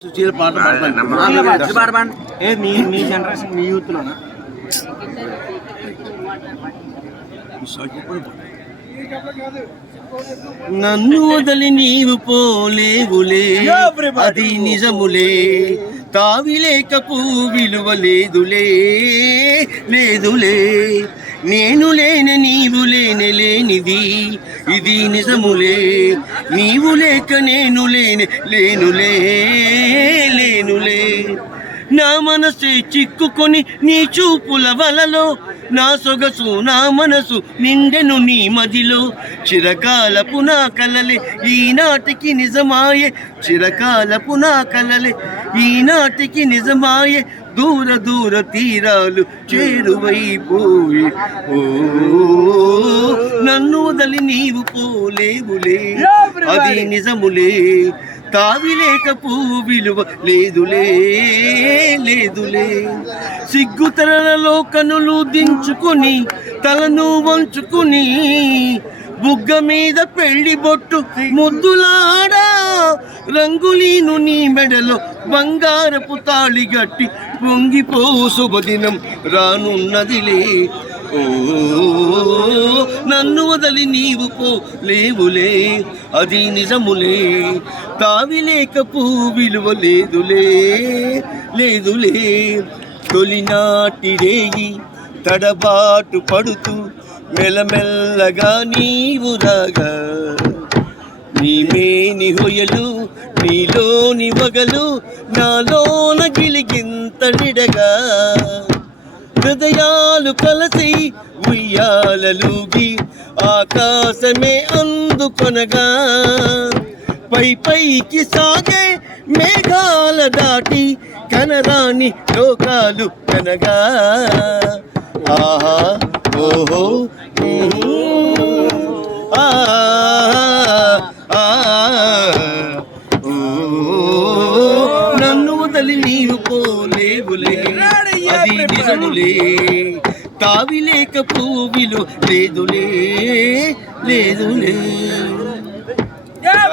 పాట మీ జనరేషన్ మీ యూత్ లోనా నన్ను వదలి నీవు పోలేవులే అది నిజములే తావిలేక విలువ లేదులే లేదులే నేను లేని నీవు లేని లేనిది ఇది నిజములే నీవు లేక నేను లేనులే లేనులే నా మనసే చిక్కుకొని నీ చూపుల వలలో నా సొగసు నా మనసు నిండెను నీ మదిలో చిరకాలపు నా కలలే ఈనాటికి నిజమాయే చిరకాలపు నా కలలే ఈనాటికి నిజమాయే దూర దూర తీరాలు చేరువైపోయి ఓ నన్ను వదలి నీవు పోలేవులే అది నిజములే తావిలేక విలువ లేదులే లేదులే సిగ్గుతరలలో కనులు దించుకుని తలను వంచుకుని బుగ్గ మీద పెళ్లి బొట్టు ముద్దులాడా రంగులీను నీ మెడలో బంగారపు తాళి గట్టి పొంగిపో శుభదినం రానున్నదిలే ఓ నన్ను వదలి నీవు పోలేవులే అది నిజములే తావిలేక విలువ లేదులే లేదులే తొలినాటి రేగి తడబాటు పడుతూ మెల్లమెల్లగా నీవు రాగా నీమేని హొయలు నీలోని వగలు నాలోన గిలిగింతడిడగా హృదయాలు కలసి ఉయ్యాలలుగి ఆకాశమే అందుకొనగా పై పైకి సాగే మేఘాల దాటి కనరాని లోకాలు కనగా ఆహా ఓహో నన్ను వదలి నీవు పోలేవులే అది నిజములే తావిలేక విలువ లేదులే లేదులే